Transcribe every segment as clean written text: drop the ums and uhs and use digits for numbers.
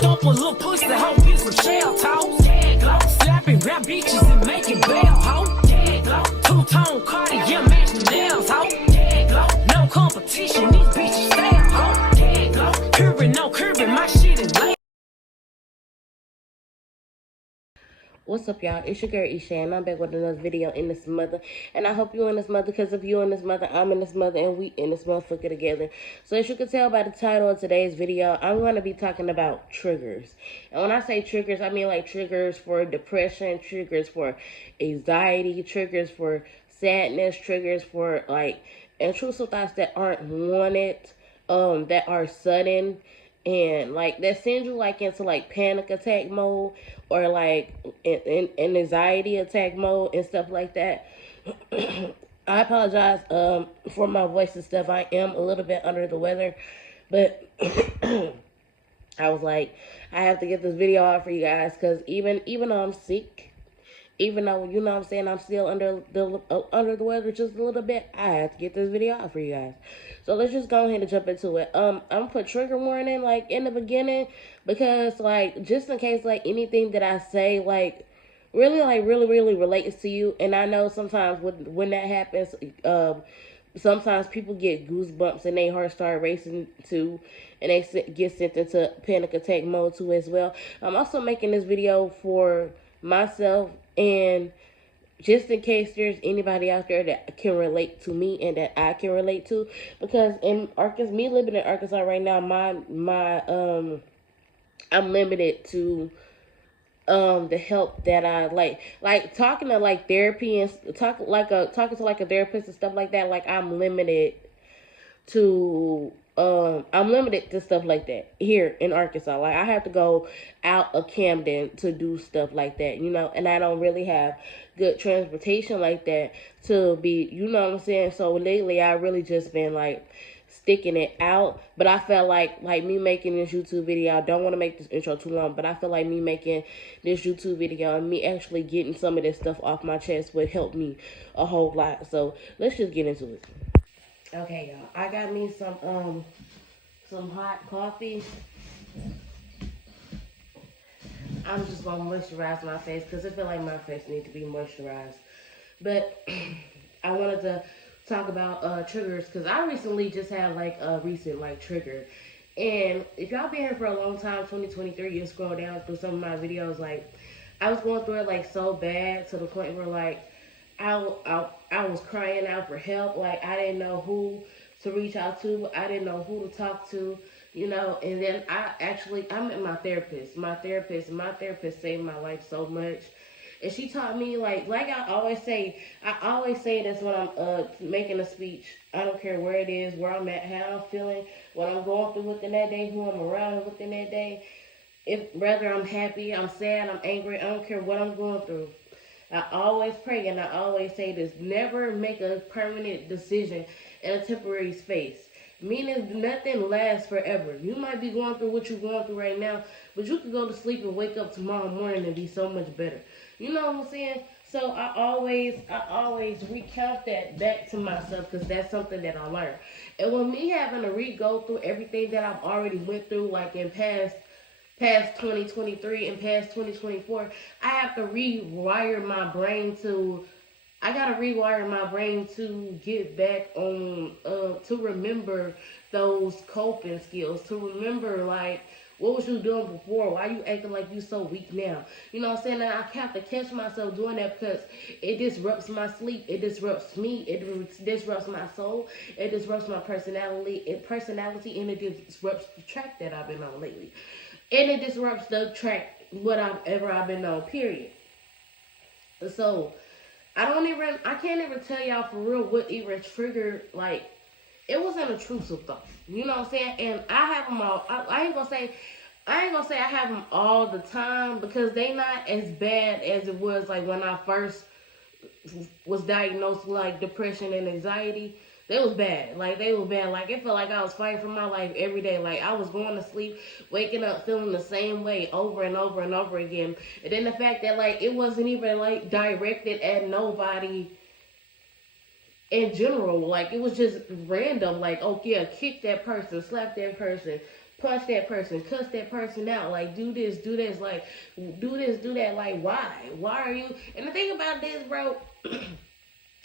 Bump a little pussy, hoe, get some shell toss. Slapping rap bitches and making bail, hoe. Two-tone Cartier, match the nails, hoe. No competition, these bitches fail, hoe. Curbing, no curbing, my shit is late. What's up, y'all? It's your girl Isha, and I'm back with another video in this mother. And I hope you in this mother, because if you in this mother, I'm in this mother, and we in this motherfucker together. So as you can tell by the title of today's video, I'm going to be talking about triggers. And when I say triggers, I mean like triggers for depression, triggers for anxiety, triggers for sadness, triggers for like intrusive thoughts that aren't wanted, that are sudden, and like that sends you like into like panic attack mode, or like in anxiety attack mode and stuff like that. I apologize for my voice and stuff. I am a little bit under the weather, but I was like, I have to get this video out for you guys, because even though I'm sick, even though, you know what I'm saying, I'm still under the weather just a little bit, I have to get this video out for you guys. So let's just go ahead and jump into it. I'm gonna put trigger warning like in the beginning, because like just in case like anything that I say really relates to you. And I know sometimes when that happens, sometimes people get goosebumps and their heart start racing too, and they get sent into panic attack mode too as well. I'm also making this video for myself, and just in case there's anybody out there that can relate to me and that I can relate to, because in Arkansas, me living in Arkansas right now, I'm limited to the help that I like talking to like therapy and talking to like a therapist and stuff like that. Like I'm limited to stuff like that here in Arkansas. Like I have to go out of Camden to do stuff like that, you know, and I don't really have good transportation like that to be, you know what I'm saying? So lately I really just been like sticking it out. But I felt like me making this YouTube video, I don't want to make this intro too long, but I feel like me making this YouTube video and me actually getting some of this stuff off my chest would help me a whole lot. So let's just get into it. Okay, y'all, I got me some hot coffee. I'm just gonna moisturize my face because I feel like my face needs to be moisturized. But I wanted to talk about triggers, because I recently just had like a recent like trigger. And if y'all been here for a long time, 2023, you scroll down through some of my videos, like I was going through it like so bad to the point where like I was crying out for help. Like I didn't know who to reach out to. I didn't know who to talk to, you know. And then I met my therapist. My therapist saved my life so much. And she taught me like I always say this when I'm making a speech. I don't care where it is, where I'm at, how I'm feeling, what I'm going through within that day, who I'm around within that day. If whether I'm happy, I'm sad, I'm angry, I don't care what I'm going through. I always pray, and I always say this: never make a permanent decision in a temporary space. Meaning nothing lasts forever. You might be going through what you're going through right now, but you can go to sleep and wake up tomorrow morning and be so much better. You know what I'm saying? So I always recount that back to myself, because that's something that I learned. And with me having to go through everything that I've already went through, like in past 2023 and past 2024, I have to rewire my brain to, I gotta rewire my brain to get back on, to remember those coping skills, to remember like, what was you doing before? Why you acting like you so weak now? You know what I'm saying? And I have to catch myself doing that, because it disrupts my sleep. It disrupts me. It disrupts my soul. It disrupts my personality, and it disrupts the track that I've been on lately. And it disrupts the track whatever I've been on, period. So I can't even tell y'all for real what even triggered, like, it was an intrusive thought. You know what I'm saying? And I have them all. I ain't gonna say I have them all the time, because they not as bad as it was like when I first was diagnosed with like depression and anxiety. They was bad. Like they was bad. Like it felt like I was fighting for my life every day. Like I was going to sleep, waking up, feeling the same way over and over and over again. And then the fact that like it wasn't even like directed at nobody in general. Like it was just random. Like, oh yeah, kick that person, slap that person, punch that person, cuss that person out, like do this, like do this, do that, like why? Why are you? And the thing about this, bro,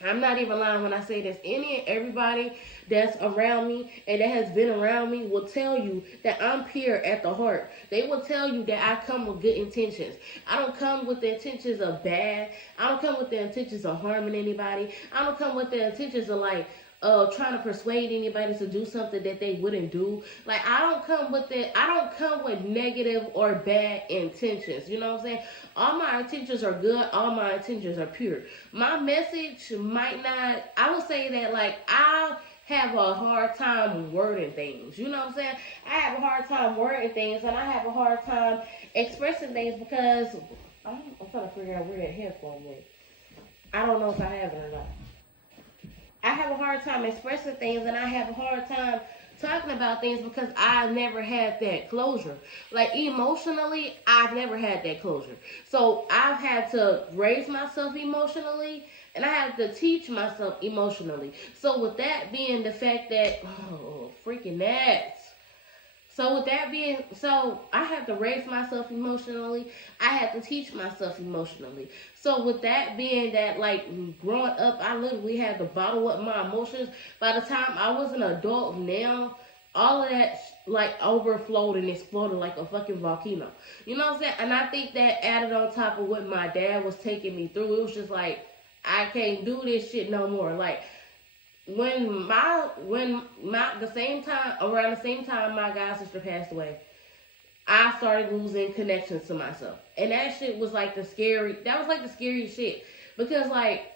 I'm not even lying when I say this. Any and everybody that's around me and that has been around me will tell you that I'm pure at the heart. They will tell you that I come with good intentions. I don't come with the intentions of bad. I don't come with the intentions of harming anybody. I don't come with the intentions of like trying to persuade anybody to do something that they wouldn't do. Like I don't come with it. I don't come with negative or bad intentions. You know what I'm saying? All my intentions are good. All my intentions are pure. My message might not. I would say that like I have a hard time wording things. You know what I'm saying? I have a hard time wording things, and I have a hard time expressing things because I'm trying to figure out where that headphone went. I don't know if I have it or not. I have a hard time expressing things, and I have a hard time talking about things because I've never had that closure. Like emotionally, I've never had that closure. So I've had to raise myself emotionally, and I have to teach myself emotionally. So with that being the fact that, oh, freaking that. So with that being, so I have to raise myself emotionally. I have to teach myself emotionally. So with that being that, like growing up, I literally had to bottle up my emotions. By the time I was an adult now, all of that like overflowed and exploded like a fucking volcano. You know what I'm saying? And I think that added on top of what my dad was taking me through, it was just like, I can't do this shit no more. Like, around the same time my god sister passed away, I started losing connections to myself. And that shit was like the scary shit. Because like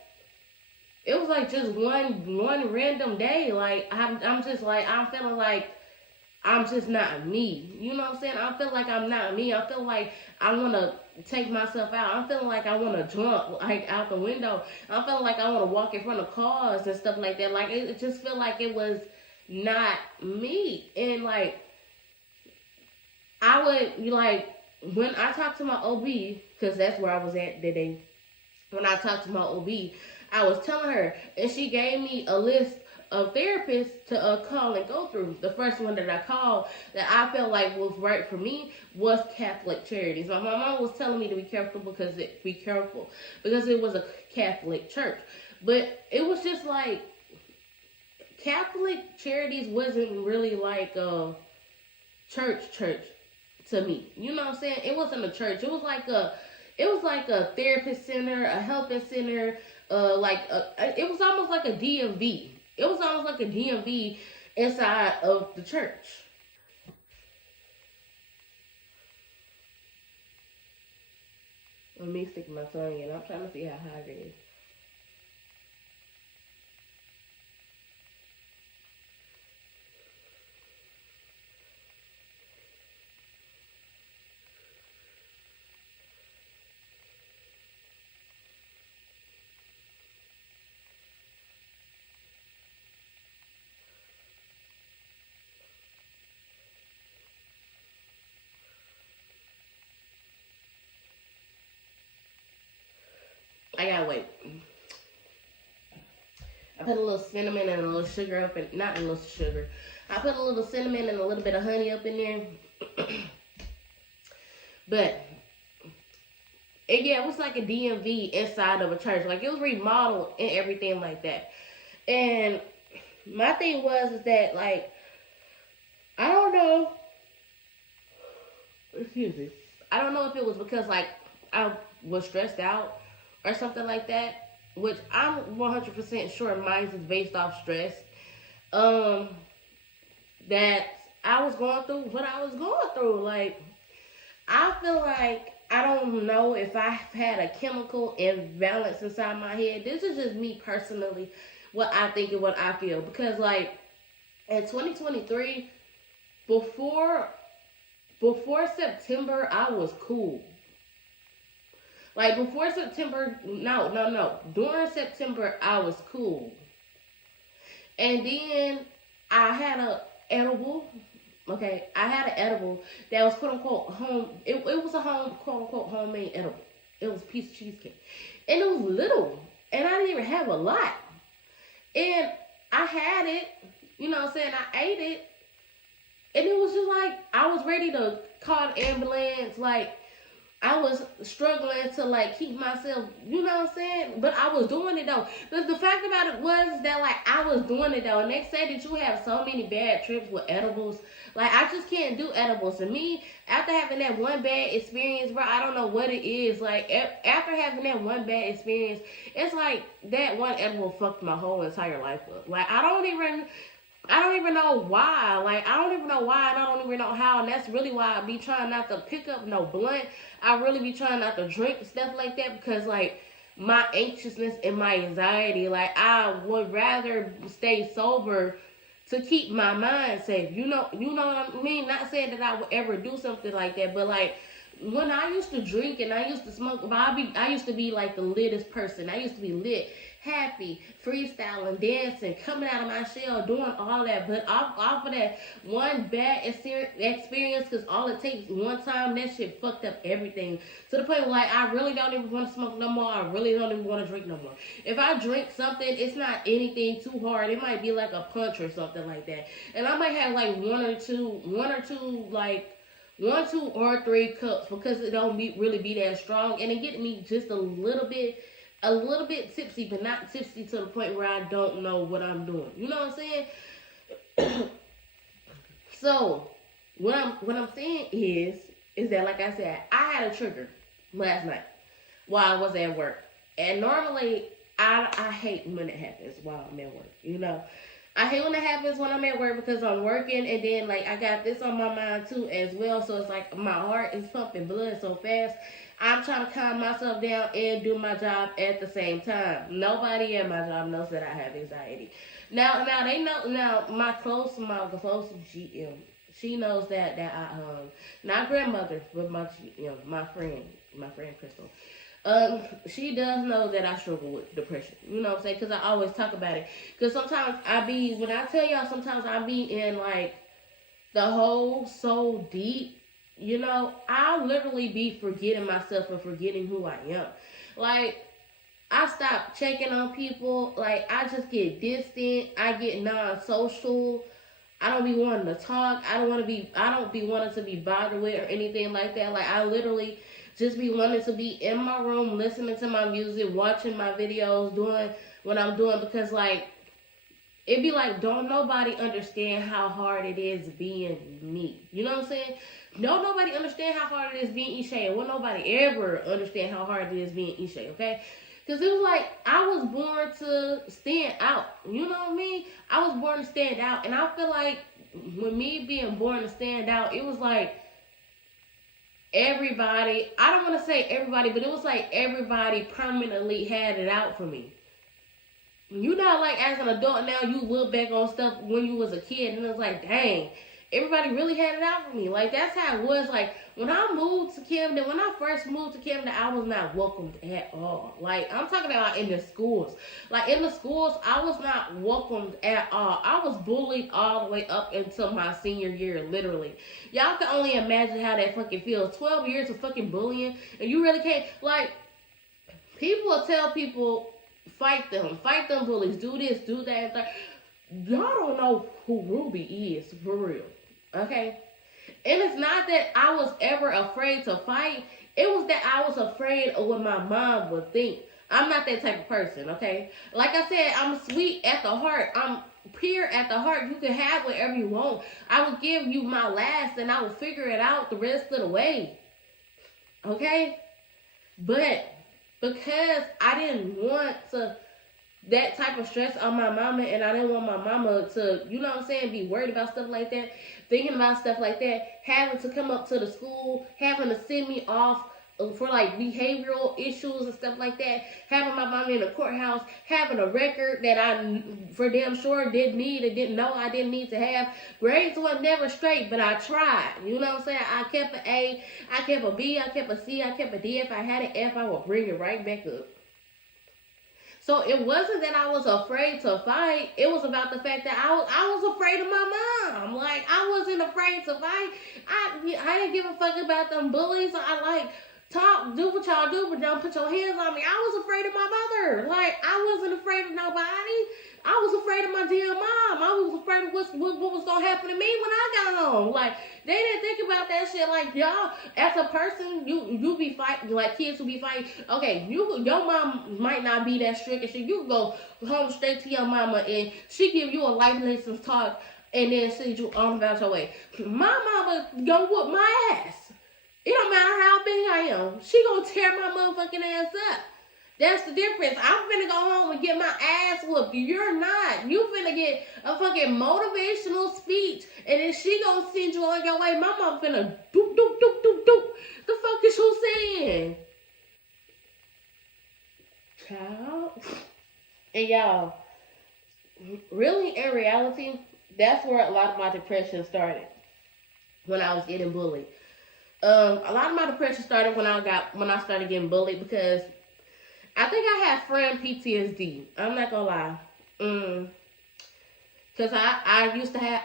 it was like just one random day. Like I'm just like I'm feeling like I'm just not me. You know what I'm saying? I feel like I'm not me. I feel like I wanna take myself out. I'm feeling like I wanna jump like out the window. I'm feeling like I wanna walk in front of cars and stuff like that. Like it just felt like it was not me. And like I would like when I talked to my OB, because that's where I was at that day. When I talked to my OB, I was telling her, and she gave me a list of therapists to call and go through. The first one that I called that I felt like was right for me was Catholic Charities. My mom was telling me to be careful because it was a Catholic church. But it was just like Catholic Charities wasn't really like a church to me. You know what I'm saying? It wasn't a church. It was like a therapist center, a helping center, it was almost like a DMV. It was almost like a DMV inside of the church. Let me stick my tongue in. I'm trying to see how high it is. I gotta wait. I put a little cinnamon and a little sugar up in, not a little sugar. I put a little cinnamon and a little bit of honey up in there. But it was like a DMV inside of a church. Like it was remodeled and everything like that. And my thing was that like, I don't know. Excuse me. I don't know if it was because like I was stressed out or something like that, which I'm 100% sure mine is based off stress. That I was going through what I was going through. Like, I feel like I don't know if I've had a chemical imbalance inside my head. This is just me personally, what I think and what I feel. Because like in 2023, before September, I was cool. Like before September, no. During September, I was cool. And then I had a edible. Okay, I had an edible that was quote unquote home. It was a home quote unquote homemade edible. It was a piece of cheesecake, and it was little, and I didn't even have a lot. And I had it, you know what I'm saying? I ate it, And it was just like I was ready to call the ambulance. Like I was struggling to like keep myself, you know what I'm saying? But I was doing it though. The fact about it was that like I was doing it though. And they say that you have so many bad trips with edibles. Like I just can't do edibles. And me, after having that one bad experience, bro, I don't know what it is. Like after having that one bad experience, it's like that one edible fucked my whole entire life up. Like I don't even know why. Like, I don't even know why, and I don't even know how. And that's really why I be trying not to pick up no blunt. I really be trying not to drink stuff like that because, like, my anxiousness and my anxiety, like, I would rather stay sober to keep my mind safe. You know what I mean? Not saying that I would ever do something like that, but, like, when I used to drink and I used to smoke, I used to be, like, the littest person. I used to be lit, happy, freestyling, dancing, coming out of my shell, doing all that. But off of that one bad experience, because all it takes one time, that shit fucked up everything. To the point where, like, I really don't even want to smoke no more. I really don't even want to drink no more. If I drink something, it's not anything too hard. It might be like a punch or something like that. And I might have like one or two, like, 1, 2, or 3 cups because it don't really be that strong. And it get me just a little bit tipsy, but not tipsy to the point where I don't know what I'm doing. You know what I'm saying? So, what I'm saying is that, like I said, I had a trigger last night while I was at work. And normally, I hate when it happens while I'm at work, you know. I hate when it happens when I'm at work because I'm working and then, like, I got this on my mind, too, as well. So, it's like my heart is pumping blood so fast. I'm trying to calm myself down and do my job at the same time. Nobody at my job knows that I have anxiety. Now they know. Now my close GM, she knows that I not grandmother, but my GM, my friend Crystal. She does know that I struggle with depression. You know what I'm saying? Because I always talk about it. Because sometimes when I tell y'all, sometimes I be in like the hole so deep. You know, I'll literally be forgetting myself and forgetting who I am. Like, I stop checking on people. Like, I just get distant. I get non-social. I don't be wanting to talk. I don't be wanting to be bothered with or anything like that. Like, I literally just be wanting to be in my room, listening to my music, watching my videos, doing what I'm doing. Because, like, it'd be like, don't nobody understand how hard it is being me. You know what I'm saying? Don't nobody understand how hard it is being Ishay. And will nobody ever understand how hard it is being Ishay, okay? Because it was like, I was born to stand out. You know what I mean? I was born to stand out. And I feel like, when me being born to stand out, it was like, everybody, I don't want to say everybody, but it was like everybody permanently had it out for me. You know, like, as an adult now, you look back on stuff when you was a kid, and it was like, dang, everybody really had it out for me. Like, that's how it was. Like, when I first moved to Camden, I was not welcomed at all. Like, I'm talking about in the schools. Like, in the schools, I was not welcomed at all. I was bullied all the way up until my senior year, literally. Y'all can only imagine how that fucking feels. 12 years of fucking bullying, and you really can't, like, people will tell people, fight them bullies, do this, do that. Y'all don't know who Ruby is, for real, okay? And it's not that I was ever afraid to fight. It was that I was afraid of what my mom would think. I'm not that type of person, okay? Like I said, I'm sweet at the heart. I'm pure at the heart. You can have whatever you want. I will give you my last, and I will figure it out the rest of the way, okay? But because I didn't want that type of stress on my mama, and I didn't want my mama to, you know what I'm saying, be worried about stuff like that, thinking about stuff like that, having to come up to the school, having to send me off for like behavioral issues and stuff like that, having my mama in the courthouse, having a record that I for damn sure didn't need and didn't know I didn't need to have. Grades were never straight, but I tried. You know what I'm saying? I kept an A, I kept a B, I kept a C, I kept a D. If I had an F, I would bring it right back up. So it wasn't that I was afraid to fight. It was about the fact that I was afraid of my mom. Like, I wasn't afraid to fight. I didn't give a fuck about them bullies. I like talk, do what y'all do, but don't put your hands on me. I was afraid of my mother. Like, I wasn't afraid of nobody. I was afraid of my damn mom. I was afraid of what was gonna happen to me when I got home. Like, they didn't think about that shit. Like, y'all, as a person, you be fighting, like kids will be fighting. Okay, your mom might not be that strict and shit. You go home straight to your mama and she give you a life lesson talk and then send you on about your way. My mama gonna whoop my ass. It don't matter how big I am. She gonna tear my motherfucking ass up. That's the difference. I'm finna go home and get my ass whooped. You're not. You finna get a fucking motivational speech and then she gonna send you on your way. My mom finna doop, doop, doop, doop, doop. The fuck is you saying? Child. And y'all, really in reality, that's where a lot of my depression started. When I was getting bullied. A lot of my depression started when I started getting bullied because I think I had friend PTSD. I'm not gonna lie. Cause I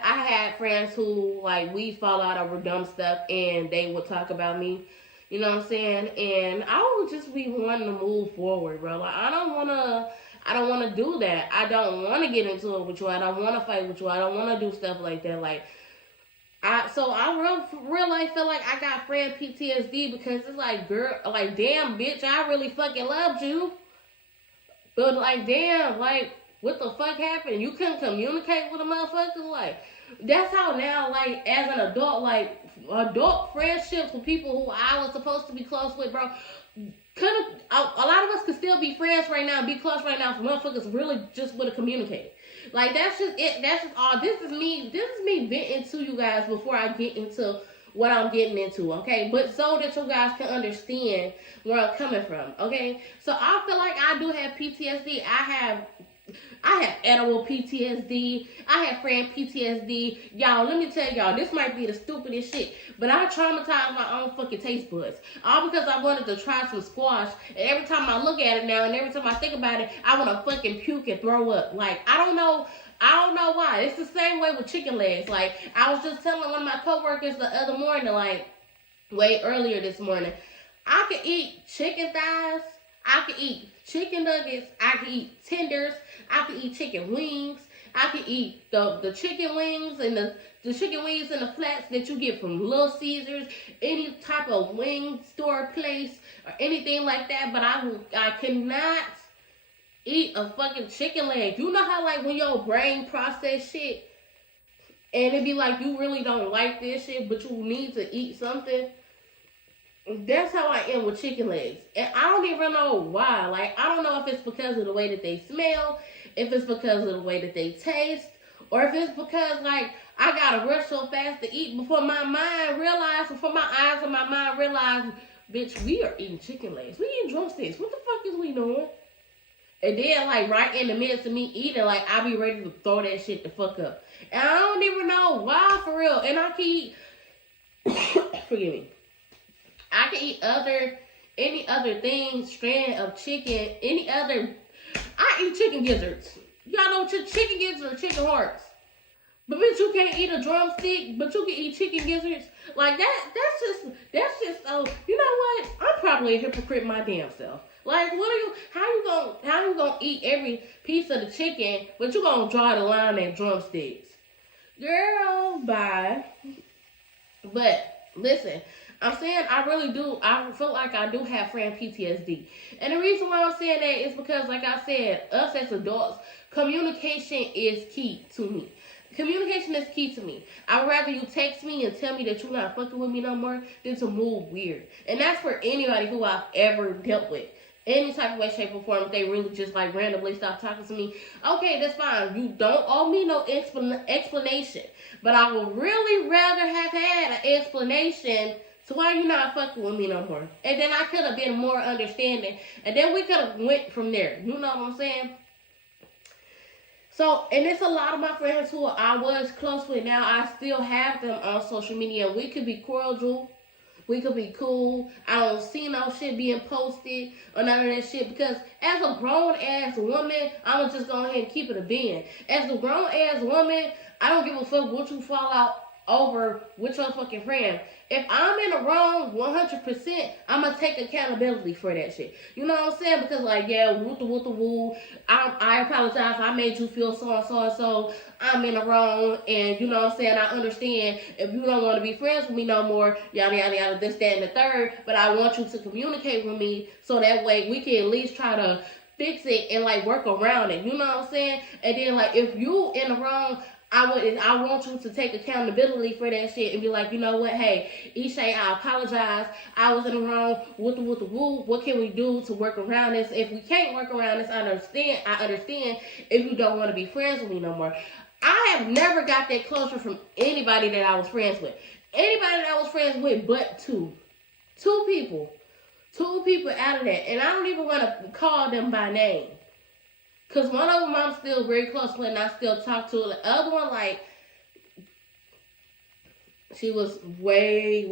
had friends who like we'd fall out over dumb stuff and they would talk about me. You know what I'm saying? And I would just be wanting to move forward, bro. Like I don't wanna do that. I don't wanna get into it with you. I don't wanna fight with you. I don't wanna do stuff like that. Like I real life feel like I got friend PTSD because it's like, girl, like, damn, bitch, I really fucking loved you. But, like, damn, like, what the fuck happened? You couldn't communicate with a motherfucker? Like, that's how now, like, as an adult, like, adult friendships with people who I was supposed to be close with, bro, a lot of us could still be friends right now and be close right now if motherfuckers really just would have communicated. Like, that's just it. That's just all. This is me venting to you guys before I get into what I'm getting into, okay? But so that you guys can understand where I'm coming from, okay? So I feel like I do have PTSD. I have edible PTSD. I have friend PTSD. Y'all, let me tell y'all, this might be the stupidest shit, but I traumatized my own fucking taste buds. All because I wanted to try some squash, and every time I look at it now, and every time I think about it, I want to fucking puke and throw up. Like, I don't know why. It's the same way with chicken legs. Like, I was just telling one of my coworkers the other morning, like, way earlier this morning, I could eat chicken thighs, I could eat chicken nuggets, I could eat tenders, I could eat chicken wings, I could eat the chicken wings and the chicken wings and the flats that you get from Little Caesars, any type of wing store place or anything like that, but I cannot eat a fucking chicken leg. You know how like when your brain process shit and it be like you really don't like this shit but you need to eat something? That's how I am with chicken legs. And I don't even know why. Like, I don't know if it's because of the way that they smell, if it's because of the way that they taste, or if it's because, like, I gotta rush so fast to eat before my eyes and my mind realize, bitch, we are eating chicken legs. We eating drumsticks. What the fuck is we doing? And then, like, right in the midst of me eating, like, I be ready to throw that shit the fuck up. And I don't even know why, for real. And I can eat, forgive me. I can eat any other thing, strand of chicken, I eat chicken gizzards. Y'all know chicken gizzards or chicken hearts. But bitch, you can't eat a drumstick, but you can eat chicken gizzards. Like that's just so, you know what? I'm probably a hypocrite my damn self. Like, how you gonna eat every piece of the chicken, but you gonna draw the line at drumsticks? Girl, bye. But listen, I'm saying I feel like I do have friend PTSD. And the reason why I'm saying that is because, like I said, us as adults, communication is key to me. Communication is key to me. I would rather you text me and tell me that you're not fucking with me no more than to move weird. And that's for anybody who I've ever dealt with. Any type of way, shape, or form, if they really just like randomly stop talking to me, okay, that's fine. You don't owe me no explanation. But I would really rather have had an explanation to why you're not fucking with me no more. And then I could have been more understanding. And then we could have went from there. You know what I'm saying? So, and it's a lot of my friends who I was close with now. I still have them on social media. We could be cordial. We could be cool. I don't see no shit being posted or none of that shit because as a grown-ass woman, I'm going to just go ahead and keep it a being. As a grown-ass woman, I don't give a fuck what you fall out over with your fucking friend. If I'm in the wrong 100%, I'm gonna take accountability for that shit. You know what I'm saying? Because like, yeah, woo. I apologize. I made you feel so and so and so. I'm in the wrong, and you know what I'm saying? I understand if you don't want to be friends with me no more, yada yada yada, this, that, and the third. But I want you to communicate with me so that way we can at least try to fix it and like work around it. You know what I'm saying? And then like if you in the wrong, I want you to take accountability for that shit and be like, you know what, hey, Isha, I apologize. I was in the wrong. Woo. What can we do to work around this? If we can't work around this, I understand if you don't want to be friends with me no more. I have never got that closure from anybody that I was friends with. Anybody that I was friends with but two. Two people. Two people out of that. And I don't even want to call them by name. Because one of them I'm still very close with and I still talk to. The other one, like, she was way,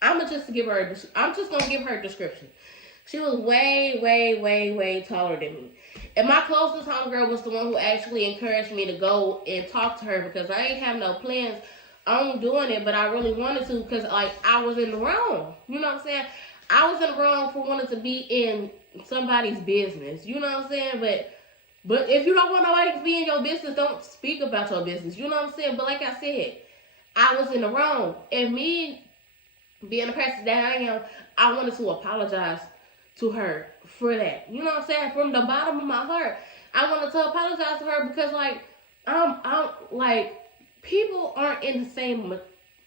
I'm just going to give her a description. She was way taller than me. And my closest homegirl was the one who actually encouraged me to go and talk to her because I ain't have no plans on doing it, but I really wanted to because, like, I was in the wrong. You know what I'm saying? I was in the wrong for wanting to be in somebody's business. You know what I'm saying? But if you don't want nobody to be in your business, don't speak about your business. You know what I'm saying? But like I said, I was in the wrong. And me being the person that I am, I wanted to apologize to her for that. You know what I'm saying? From the bottom of my heart, I wanted to apologize to her because like I'm like people aren't in the same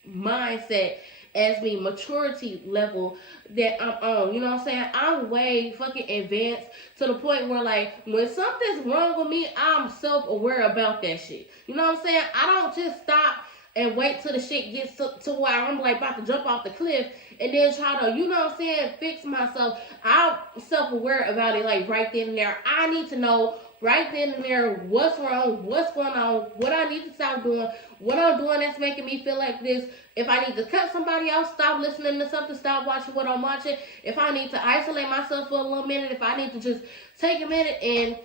mindset as me, maturity level that I'm on. You know what I'm saying? I'm way fucking advanced to the point where like when something's wrong with me, I'm self-aware about that shit. You know what I'm saying? I don't just stop and wait till the shit gets to where I'm like about to jump off the cliff and then try to, you know what I'm saying, fix myself. I'm self-aware about it like right then and there. I need to know right then and there what's wrong, what's going on, what I need to stop doing, what I'm doing that's making me feel like this. If I need to cut somebody else, stop listening to something, stop watching what I'm watching. If I need to isolate myself for a little minute, if I need to just take a minute and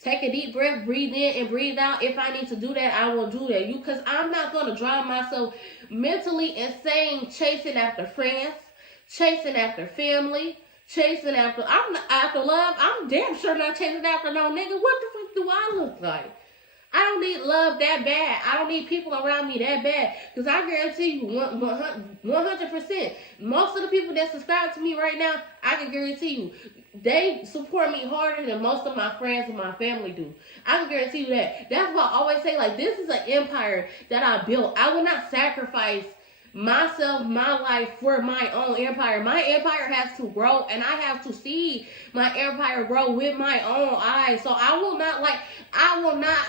take a deep breath, breathe in and breathe out. If I need to do that, I will do that. Because I'm not going to drive myself mentally insane chasing after friends, chasing after family, chasing after love. I'm damn sure not chasing after no nigga. What the fuck do I look like? I don't need love that bad. I don't need people around me that bad. Because I guarantee you 100%. Most of the people that subscribe to me right now, I can guarantee you, they support me harder than most of my friends and my family do. I can guarantee you that. That's why I always say, like, this is an empire that I built. I will not sacrifice myself, my life for my own empire. My empire has to grow, and I have to see my empire grow with my own eyes. So I will not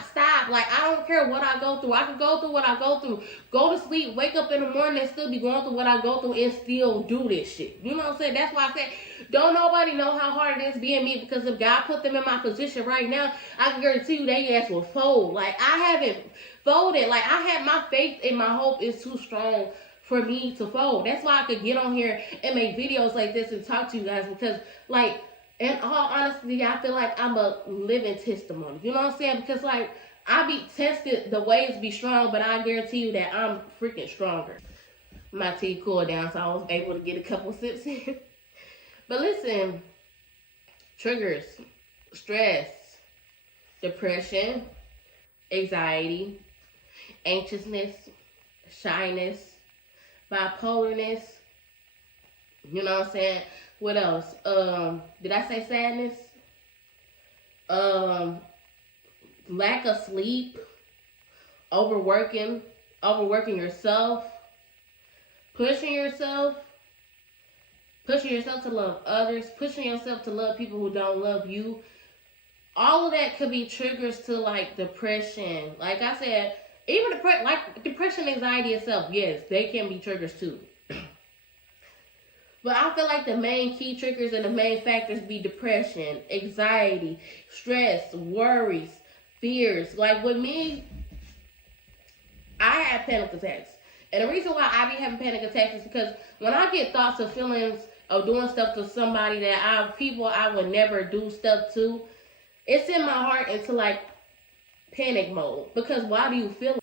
stop. Like, I don't care what I go through. I can go through what I go through, go to sleep, wake up in the morning, and still be going through what I go through and still do this shit. You know what I'm saying? That's why I said, don't nobody know how hard it is being me, because if God put them in my position right now, I can guarantee you they ass will fold. Like, I haven't folded. Like, I had my faith and my hope is too strong for me to fold. That's why I could get on here and make videos like this and talk to you guys, because, like, in all honesty, I feel like I'm a living testimony. You know what I'm saying? Because, like, I be tested, the ways be strong, but I guarantee you that I'm freaking stronger. My tea cooled down, so I was able to get a couple sips in. But listen, triggers, stress, depression, anxiety, anxiousness, shyness, bipolarness, you know what I'm saying? What else? Did I say sadness? Lack of sleep, overworking yourself, pushing yourself to love others, pushing yourself to love people who don't love you. All of that could be triggers to, like, depression. Like I said, even depression, anxiety itself, yes, they can be triggers too. But I feel like the main key triggers and the main factors be depression, anxiety, stress, worries, fears. Like with me, I have panic attacks. And the reason why I be having panic attacks is because when I get thoughts or feelings of doing stuff to somebody people I would never do stuff to, it's in my heart into, like, panic mode. Because why do you feel like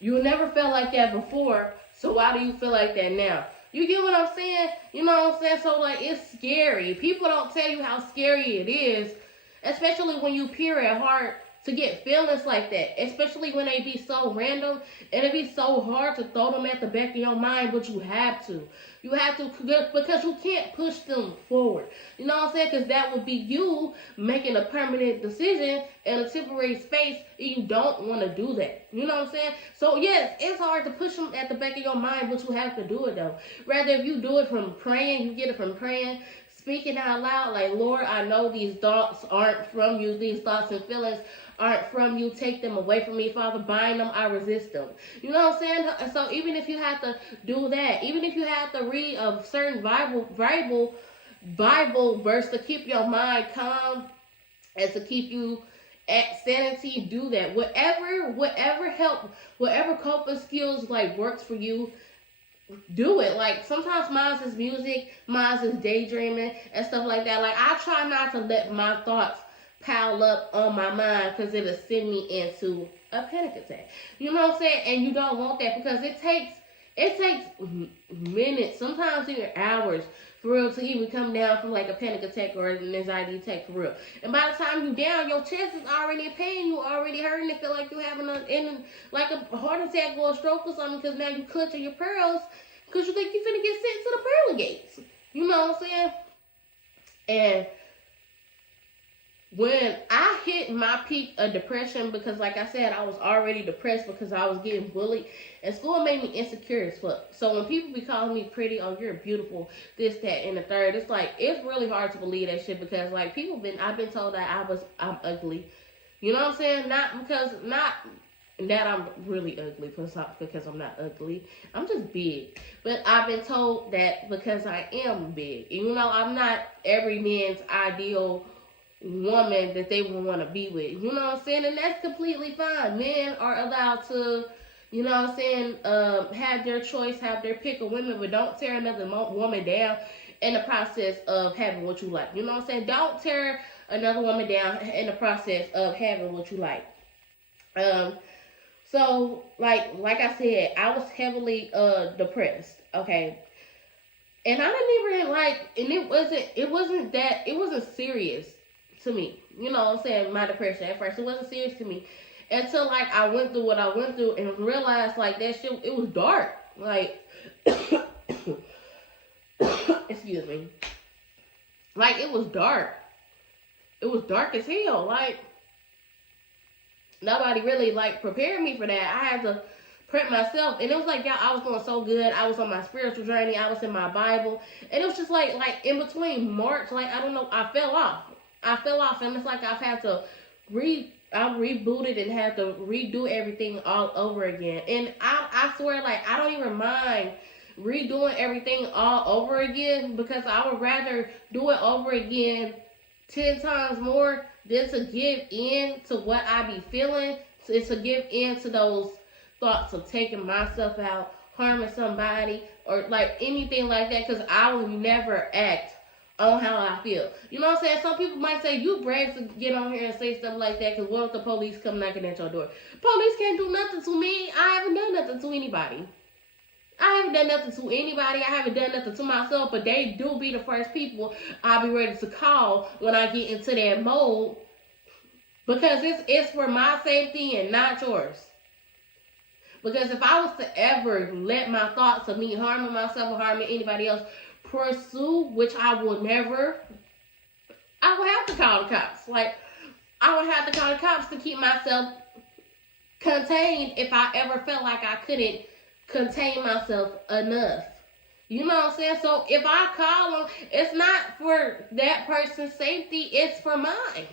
you never felt like that before, so why do you feel like that now? You get what I'm saying? You know what I'm saying? So, like, it's scary. People don't tell you how scary it is, especially when you pure at heart, to get feelings like that. Especially when they be so random, and it be so hard to throw them at the back of your mind, but you have to. You have to, because you can't push them forward. You know what I'm saying? Because that would be you making a permanent decision in a temporary space, and you don't want to do that. You know what I'm saying? So, yes, it's hard to push them at the back of your mind, but you have to do it, though. Rather, if you do it from praying, you get it from praying, speaking out loud, like, Lord, I know these thoughts aren't from you. These thoughts and feelings aren't from you. Take them away from me, Father. Bind them. I resist them. You know what I'm saying? So even if you have to do that, even if you have to read a certain Bible verse to keep your mind calm and to keep you at sanity, do that. Whatever help, whatever coping skills like works for you, do it. Like, sometimes mine is music, mine is daydreaming and stuff like that. Like, I try not to let my thoughts pile up on my mind, because it'll send me into a panic attack. You know what I'm saying? And you don't want that, because it takes minutes, sometimes even hours, for real, to even come down from like a panic attack or an anxiety attack, for real. And by the time you down, your chest is already in pain, you already hurting, it feel like you having like a heart attack or a stroke or something, because now you clutching your pearls, because you think you finna get sent to the pearl gates. You know what I'm saying? And when I hit my peak of depression, because like I said, I was already depressed because I was getting bullied, and school made me insecure as fuck. So when people be calling me pretty, oh, you're beautiful, this, that, and the third, it's like, it's really hard to believe that shit, because like I've been told that I'm ugly. You know what I'm saying? Not that I'm really ugly, because I'm not ugly. I'm just big. But I've been told that because I am big. And, you know, I'm not every man's ideal woman that they would want to be with. You know what I'm saying? And that's completely fine. Men are allowed to, you know what I'm saying, have their choice, have their pick of women, but don't tear another woman down in the process of having what you like. You know what I'm saying? Don't tear another woman down in the process of having what you like. So, like I said, I was heavily depressed, okay? And I didn't even and it wasn't serious to me. You know what I'm saying? My depression at first, it wasn't serious to me. Until like I went through what I went through and realized like that shit, it was dark. Like, excuse me. Like, it was dark. It was dark as hell. Like, nobody really like prepared me for that. I had to prep myself, and it was like, y'all, I was doing so good. I was on my spiritual journey. I was in my Bible, and it was just like in between March, like, I don't know, I fell off, and it's like I've had to I rebooted and had to redo everything all over again. And I swear, like, I don't even mind redoing everything all over again, because I would rather do it over again 10 times more than to give in to what I be feeling, to give in to those thoughts of taking myself out, harming somebody, or like anything like that, because I will never act on how I feel. You know what I'm saying? Some people might say, you brave to get on here and say stuff like that, because what if the police come knocking at your door? Police can't do nothing to me. I haven't done nothing to anybody. I haven't done nothing to myself, but they do be the first people I'll be ready to call when I get into that mode, because it's for my safety and not yours. Because if I was to ever let my thoughts of me harming myself or harming anybody else pursue, which I will never, I would have to call the cops. Like, I would have to call the cops to keep myself contained if I ever felt like I couldn't contain myself enough. You know what I'm saying? So if I call them, it's not for that person's safety, it's for mine.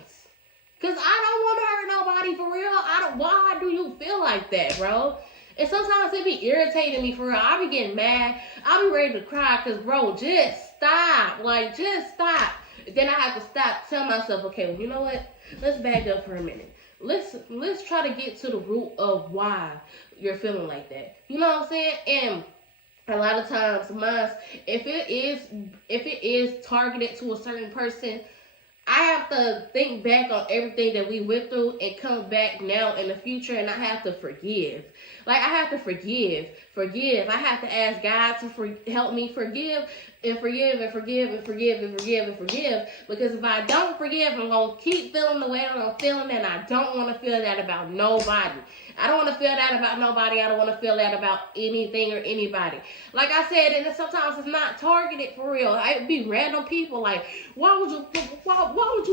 Because I don't want to hurt nobody, for real. Why do you feel like that, bro? And sometimes it be irritating me, for real. I be getting mad. I be ready to cry, because, bro, just stop. Like, just stop. Then I have to stop, tell myself, okay, well, you know what? Let's back up for a minute. Let's try to get to the root of why you're feeling like that. You know what I'm saying? And a lot of times, if it is targeted to a certain person, I have to think back on everything that we went through and come back now in the future, and I have to forgive. Like, I have to forgive. I have to ask God to help me forgive and forgive and forgive and forgive and forgive and forgive. Because if I don't forgive, I'm going to keep feeling the way I'm feeling, and I don't want to feel that about nobody. I don't want to feel that about nobody. I don't want to feel that about anything or anybody. Like I said, and sometimes it's not targeted for real. It'd be random people. Like, why would you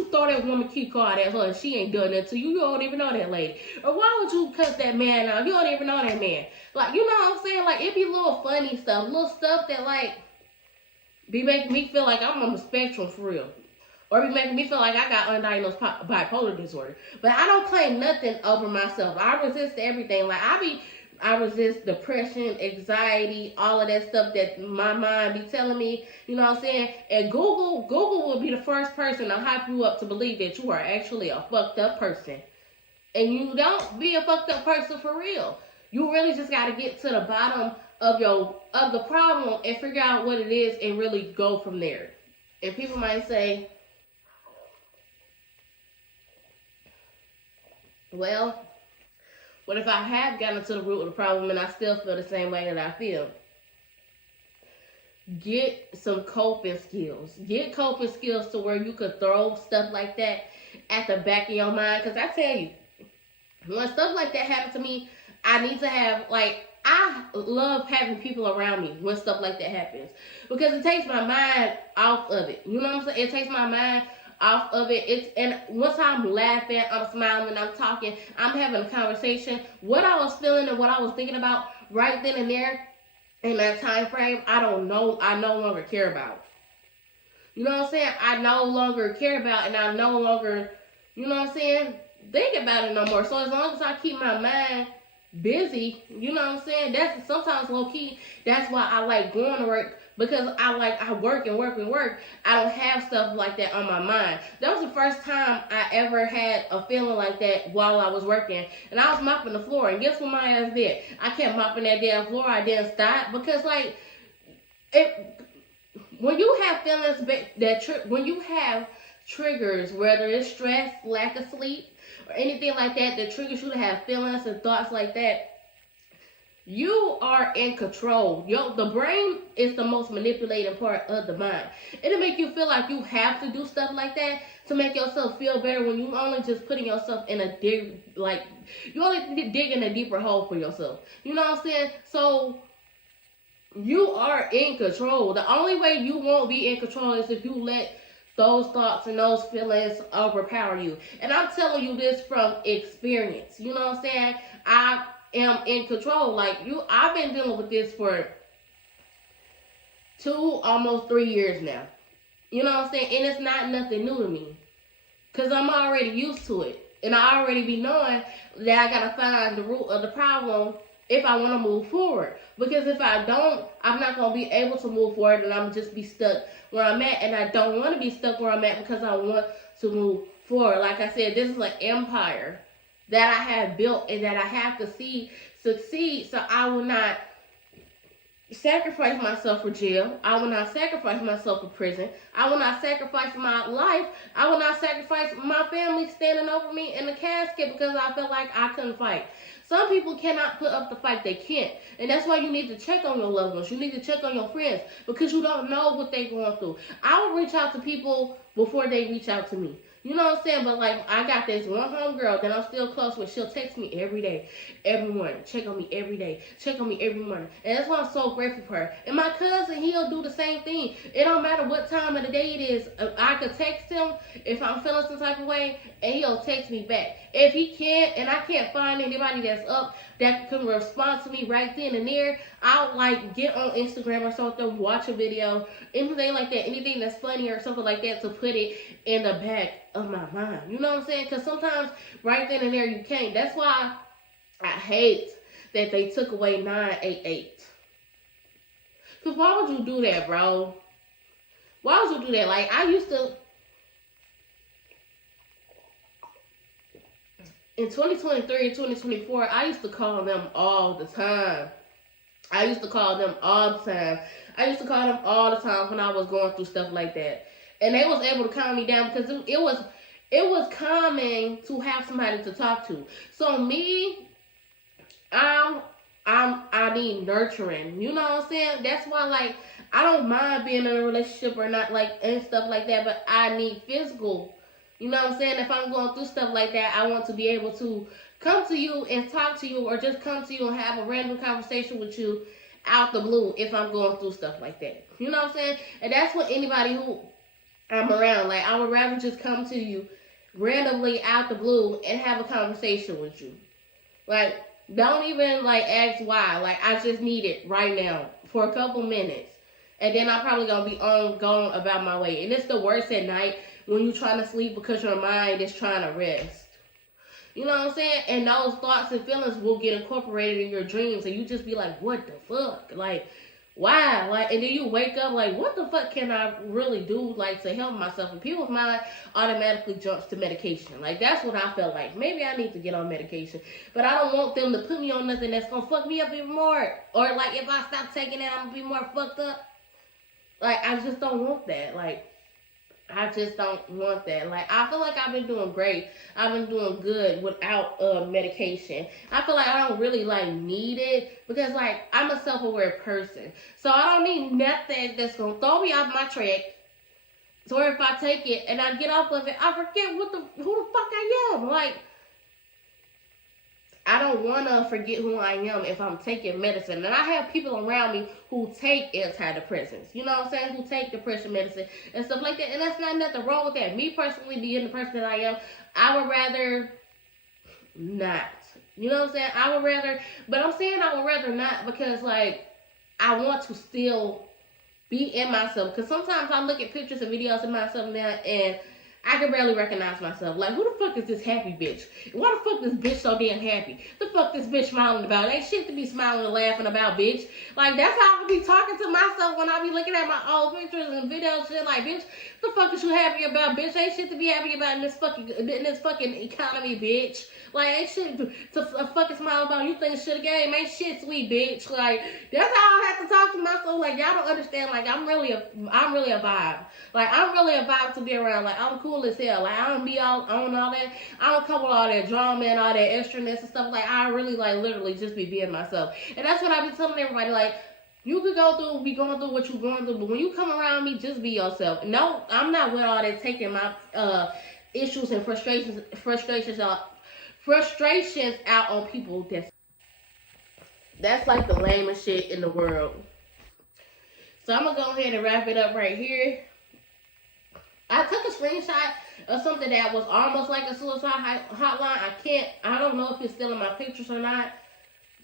throw that woman cue card at her and she ain't done that to you? You don't even know that lady. Or why would you cuss that man out? You don't even know that man. Like, you know what I'm saying? Like, it be little funny stuff, little stuff that like be making me feel like I'm on the spectrum for real. Or be making me feel like I got undiagnosed bipolar disorder. But I don't claim nothing over myself. I resist everything. Like, I resist depression, anxiety, all of that stuff that my mind be telling me. You know what I'm saying? And Google will be the first person to hype you up to believe that you are actually a fucked up person. And you don't be a fucked up person for real. You really just got to get to the bottom of the problem and figure out what it is and really go from there. And people might say, well, what if I have gotten to the root of the problem and I still feel the same way that I feel? Get some coping skills. Get coping skills to where you could throw stuff like that at the back of your mind. Because I tell you, when stuff like that happens to me, I need to have, like, I love having people around me when stuff like that happens. Because it takes my mind off of it. You know what I'm saying? It takes my mind off of it. And once I'm laughing, I'm smiling, I'm talking, I'm having a conversation, what I was feeling and what I was thinking about right then and there in that time frame, I no longer care about. You know what I'm saying? I no longer care about, and I no longer, you know what I'm saying, think about it no more. So as long as I keep my mind busy, you know what I'm saying, that's sometimes low key, that's why I like going to work. Because I work and work and work. I don't have stuff like that on my mind. That was the first time I ever had a feeling like that while I was working. And I was mopping the floor. And guess what my ass did? I kept mopping that damn floor. I didn't stop. Because, like, when you have feelings when you have triggers, whether it's stress, lack of sleep, or anything like that triggers you to have feelings and thoughts like that, you are in control. The brain is the most manipulating part of the mind. It'll make you feel like you have to do stuff like that to make yourself feel better when you only just putting yourself in you only digging a deeper hole for yourself. You know what I'm saying? So you are in control. The only way you won't be in control is if you let those thoughts and those feelings overpower you. And I'm telling you this from experience. You know what I'm saying? I am in control. Like, I've been dealing with this for almost 3 years now. You know what I'm saying? And it's not nothing new to me. Because I'm already used to it. And I already be knowing that I got to find the root of the problem if I want to move forward. Because if I don't, I'm not going to be able to move forward, and I'm just be stuck where I'm at. And I don't want to be stuck where I'm at because I want to move forward. Like I said, this is an empire that I have built and that I have to see succeed. So I will not sacrifice myself for jail. I will not sacrifice myself for prison. I will not sacrifice my life. I will not sacrifice my family standing over me in the casket because I felt like I couldn't fight. Some people cannot put up the fight. They can't. And that's why you need to check on your loved ones. You need to check on your friends because you don't know what they're going through. I will reach out to people before they reach out to me. You know what I'm saying? But, like, I got this one homegirl that I'm still close with. She'll text me every day, every morning. Check on me every day. Check on me every morning. And that's why I'm so grateful for her. And my cousin, he'll do the same thing. It don't matter what time of the day it is. I could text him if I'm feeling some type of way, and he'll text me back. If he can't, and I can't find anybody that's up that can respond to me right then and there, I'll, like, get on Instagram or something, watch a video, anything like that, anything that's funny or something like that to put it in the back of my mind. You know what I'm saying? Because sometimes right then and there you can't. That's why I hate that they took away 988. Because why would you do that, bro? Why would you do that? Like, I used to, in 2023 and 2024, I used to call them all the time. I used to call them all the time when I was going through stuff like that. and they was able to calm me down because it was calming to have somebody to talk to. So me, I need nurturing. You know what I'm saying? That's why, like, I don't mind being in a relationship or not, like, and stuff like that, but I need physical. You know what I'm saying? If I'm going through stuff like that, I want to be able to come to you and talk to you, or just come to you and have a random conversation with you out the blue if I'm going through stuff like that. You know what I'm saying? And that's what anybody who I'm around, like, I would rather just come to you randomly out the blue and have a conversation with you. Like, don't even, like, ask why. Like, I just need it right now for a couple minutes. And then I'm probably going to be going about my way. And it's the worst at night when you're trying to sleep because your mind is trying to rest. You know what I'm saying? And those thoughts and feelings will get incorporated in your dreams. And you just be like, what the fuck? Like, why? Like, and then you wake up like, what the fuck can I really do, like, to help myself? And people's mind automatically jumps to medication. Like, that's what I felt like. Maybe I need to get on medication. But I don't want them to put me on nothing that's going to fuck me up even more. Or, like, if I stop taking it, I'm going to be more fucked up. Like, I just don't want that. Like, I just don't want that. Like, I feel like I've been doing great. I've been doing good without medication. I feel like I don't really, like, need it because, like, I'm a self-aware person. So I don't need nothing that's going to throw me off my track. So if I take it and I get off of it, I forget who the fuck I am. Like, I don't want to forget who I am if I'm taking medicine. And I have people around me who take antidepressants. You know what I'm saying? Who take depression medicine and stuff like that. And that's not nothing wrong with that. Me personally, being the person that I am, I would rather not. You know what I'm saying? I would rather, but I'm saying I would rather not because, like, I want to still be in myself. Because sometimes I look at pictures and videos of myself now and I can barely recognize myself. Like, who the fuck is this happy bitch? Why the fuck is this bitch so damn happy? The fuck this bitch smiling about? Ain't shit to be smiling and laughing about, bitch. Like, that's how I be talking to myself when I be looking at my old pictures and videos. Shit, like, bitch, the fuck is you happy about, bitch? Ain't shit to be happy about in this fucking economy, bitch. Like, ain't shit to fucking smile about. You think shit a game? Ain't shit sweet, bitch. Like, that's how I have to talk to myself. Like, y'all don't understand. Like, I'm really a vibe. Like, I'm really a vibe to be around. Like, I'm cool as hell. Like, I don't be all on all that. I don't come with all that drama and all that extraness and stuff. Like, I really, like, literally just be being myself. And that's what I be telling everybody. Like, you could be going through what you're going through, but when you come around me, just be yourself. No, I'm not with all that taking my issues and frustrations out on people. That's like the lamest shit in the world. So I'm gonna go ahead and wrap it up right here. I took a screenshot of something that was almost like a suicide hotline. I don't know if it's still in my pictures or not,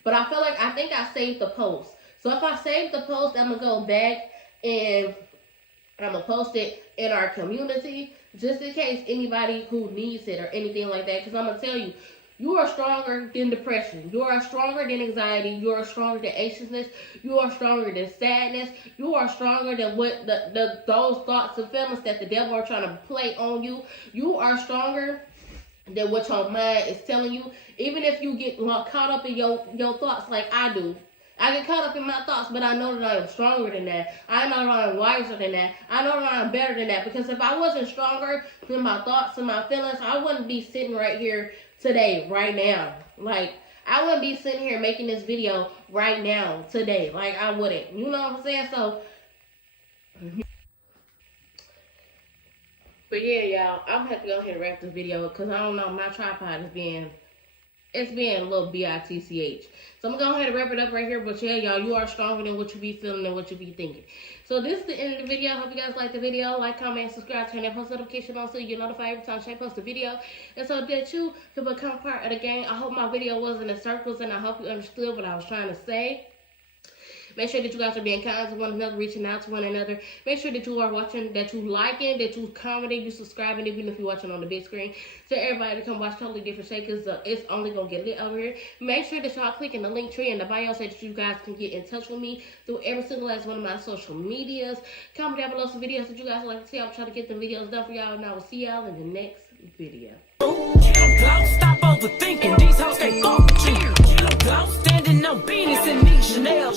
but I think I saved the post. So if I save the post, I'm gonna go back and I'm gonna post it in our community just in case anybody who needs it or anything like that. Because I'm gonna tell you, you are stronger than depression. You are stronger than anxiety. You are stronger than anxiousness. You are stronger than sadness. You are stronger than what those thoughts and feelings that the devil are trying to play on you. You are stronger than what your mind is telling you. Even if you get caught up in your thoughts like I do. I get caught up in my thoughts, but I know that I am stronger than that. I know that I'm wiser than that. I know that I'm better than that. Because if I wasn't stronger than my thoughts and my feelings, I wouldn't be sitting right here today, right now. Like, I wouldn't be sitting here making this video right now, today. Like, I wouldn't. You know what I'm saying? So, but yeah, y'all, I'm going to have to go ahead and wrap this video because I don't know, my tripod is being a little bitch. So I'm going to go ahead and wrap it up right here. But yeah, y'all, you are stronger than what you be feeling and what you be thinking. So this is the end of the video. I hope you guys liked the video. Like, comment, subscribe, turn that post notification on so you get notified every time I post a video. And so that you can become part of the gang. I hope my video wasn't in circles and I hope you understood what I was trying to say. Make sure that you guys are being kind to one another, reaching out to one another. Make sure that you are watching, that you liking, that you commenting, you subscribing, even if you're watching on the big screen. So everybody to come watch totally different shit because it's only going to get lit over here. Make sure that y'all click in the link tree in the bio so that you guys can get in touch with me through every single last one of my social medias. Comment down below some videos that you guys would like to see. I'm trying to get the videos done for y'all, and I will see y'all in the next video. Stop overthinking. These hoes can't fuck with you. Standing on business and need Chanel.